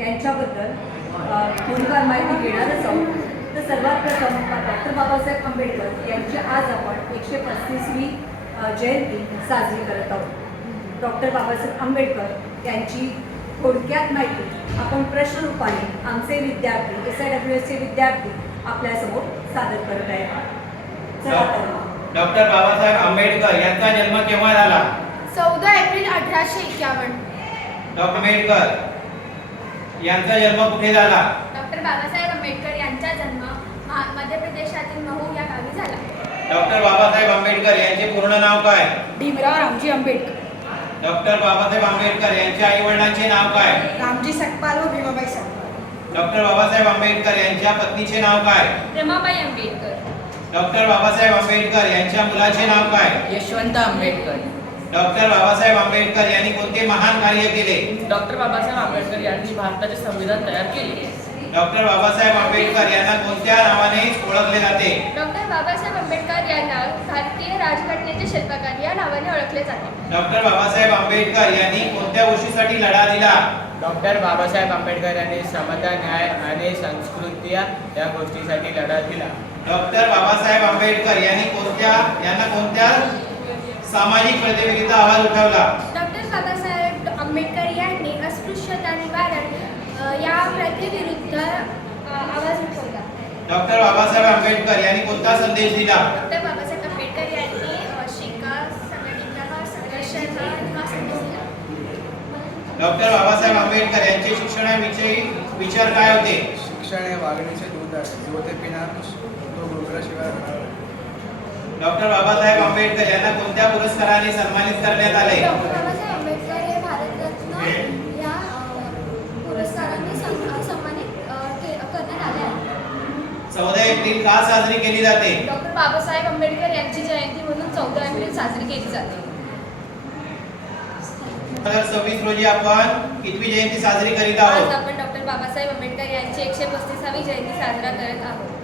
यांच्याबद्दल थोडीफार माहिती घेणारच आहोत. तर सर्वात प्रथम डॉक्टर बाबासाहेब आंबेडकर यांची आज आपण 135वी जयंती साजरी करत आहोत. डॉक्टर बाबासाहेब आंबेडकर यांची थोडक्यात माहिती आपण प्रश्नरूपाने आमचे विद्यार्थी SIWSचे विद्यार्थी आपल्यासमोर सादर करत आहेत. डॉक्टर बाबासाहेब आंबेडकर यांचा जन्म केव्हा झाला? 14 एप्रिल 1851. डॉक्टर आंबेडकर यांचा जन्म कुठे झाला? डॉक्टर बाबासाहेब आंबेडकर यांचा जन्म मध्य प्रदेशातील महू या गावी झाला. डॉक्टर बाबासाहेब आंबेडकर यांचे पूर्ण नाव काय? भीमराव रामजी आंबेडकर. डॉक्टर बाबासाहेब आंबेडकर यांच्या आई वडिलांचे नाव काय? रामजी सकपाल व भीमाबाई सकपाल. डॉक्टर बाबासाहेब आंबेडकर यांच्या पत्नीचे नाव काय? रमाबाई आंबेडकर. डॉक्टर बाबासाहेब आंबेडकर यांच्या मुलाचे नाव काय? यशवंत आंबेडकर. डॉक्टर बाबासाहेब आंबेडकर यांनी कोणते महान कार्य केले? डॉक्टर बाबासाहेब आंबेडकर यांनी भारताचे संविधान तयार केले. डॉक्टर बाबासाहेब आंबेडकर यांना कोणत्या नावाने ओळखले जाते? डॉक्टर बाबासाहेब आंबेडकर यांना भारतीय राजघटनेचे शिल्पकार या नावाने ओळखले जाते. डॉक्टर बाबासाहेब आंबेडकर यांनी कोणत्या गोष्टीसाठी लढा दिला? डॉक्टर बाबासाहेब आंबेडकर यांनी समता, न्याय आणि संस्कृती या गोष्टीसाठी लढा दिला. डॉक्टर बाबासाहेब आंबेडकर यांनी कोणत्या सामाजिक प्रतिबद्धतेचा आवाज उठवला? डॉक्टर बाबासाहेब आंबेडकर यांनी अस्पृश्यता निवारण या प्रथेविरुद्ध आवाज उठवला. डॉक्टर बाबासाहेब आंबेडकर यांनी कोणता संदेश दिला? डॉक्टर बाबासाहेब आंबेडकर यांनी शिका, संघटित रहा, संघर्ष रहा हा संदेश दिला. डॉक्टर बाबासाहेब आंबेडकर यांचे शिक्षणाविषयी विचार काय होते? शिक्षण हे वागणीचे दूध आहे, जो ते पिणार तो गुरुकुलाशिवाय राहणार नाही. डॉक्टर बाबासाहेब आंबेडकर यांना कोणत्या पुरस्काराने सन्मानित करण्यात आले? डॉक्टर बाबासाहेब आंबेडकर हे भारतरत्न या पुरस्काराने सन्मानित करण्यात आले आहे. 14 एप्रिल का साजरी केली जाते? डॉक्टर बाबासाहेब आंबेडकर यांची जयंती म्हणून 14 एप्रिल साजरी केली जाते. 2026 रोजी आपण कितवी जयंती साजरी करीत आज आहोत? आपण डॉक्टर बाबासाहेब आंबेडकर यांची 135वी जयंती साजरा करत आहोत.